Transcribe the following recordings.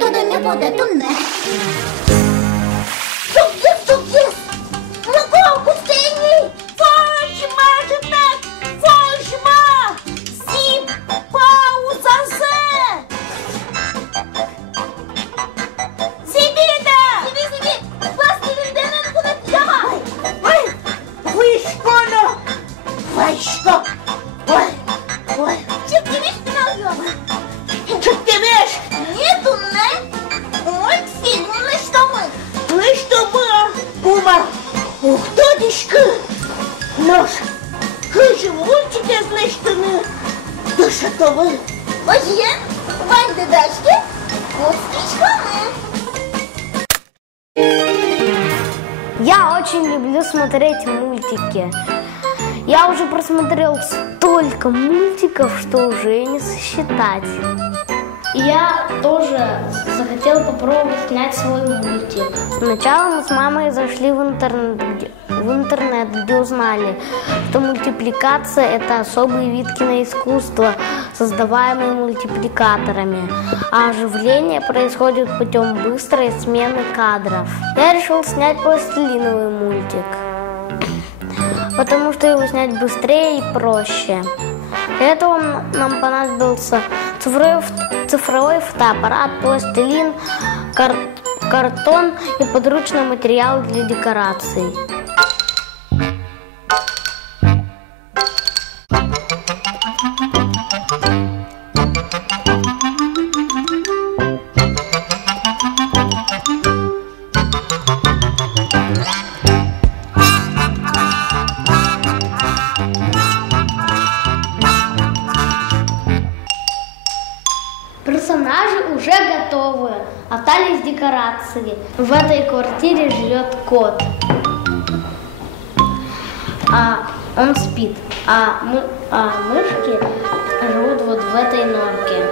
туди не буде, тунне. Суб'єкт! Луковку стійні! Фошма же так! Фошма! Зіп! Пауза зе! Зібіда! Зібі! Пластилін дененку не тяма! Ой! Вишконо! Вишко! Ой! Чик ти вишки назова? Чик ти вишки? Нету, не? Мультфильм, ну что мы? Ну что мы? Ума! Ух, дядечка! Наш! Крыжи мультики, значит, мы! Да что вы? Ой, Вань, дедачки! Вот Я очень люблю смотреть мультики. Я уже просмотрел столько мультиков, что уже не сосчитать. Я тоже захотела попробовать снять свой мультик. Сначала мы с мамой зашли в интернет, где узнали, что мультипликация – это особый вид киноискусства, создаваемый мультипликаторами, а оживление происходит путем быстрой смены кадров. Я решил снять пластилиновый мультик, потому что его снять быстрее и проще. Для этого нам понадобился цифровой фотоаппарат, пластилин, картон и подручный материал для декораций. Персонажи уже готовы, остались декорации. В этой квартире живет кот. Он спит, а мышки живут вот в этой норке.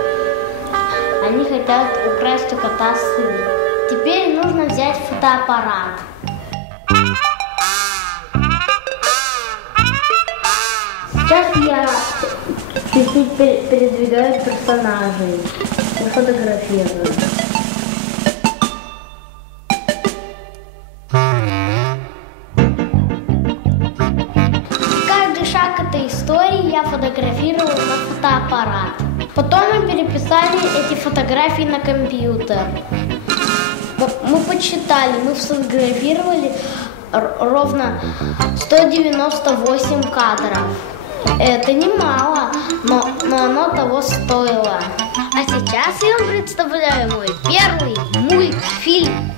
Они хотят украсть у кота сыр. Теперь нужно взять фотоаппарат. Сейчас я чуть-чуть передвигаю персонажей и фотографирую. Каждый шаг этой истории я фотографировал на фотоаппарат. Потом мы переписали эти фотографии на компьютер. Мы подсчитали, мы сфотографировали ровно 198 кадров. Это немало, но оно того стоило. А сейчас я вам представляю мой первый мультфильм.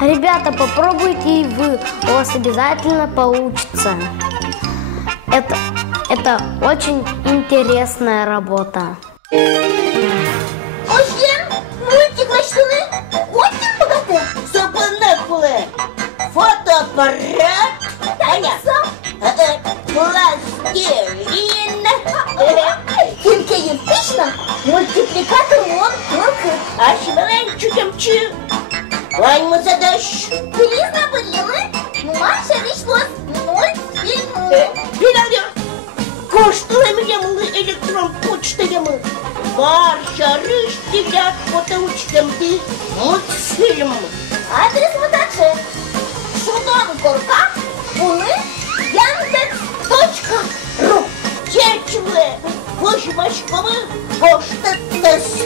Ребята, попробуйте и вы, у вас обязательно получится. Это очень интересная работа. Мультик начали очень богатый. Запанахлы. Фотоаппарат. Понятно. Пластилин. Тільки євтично мультиплікатор лон-лонки. А ще маленьку темчу. Вань, задач. Феліз наборіли. Маша вийшло з мультфільму. Філя, коштуємо ямли електронпочтами. Марша, рыштигят, фотоучтем ты мультфильм. Адрес подачи. Шудонкорка, Уны, Яндекс.ру. Чечвы, Вышбашковы, Пошта Тест.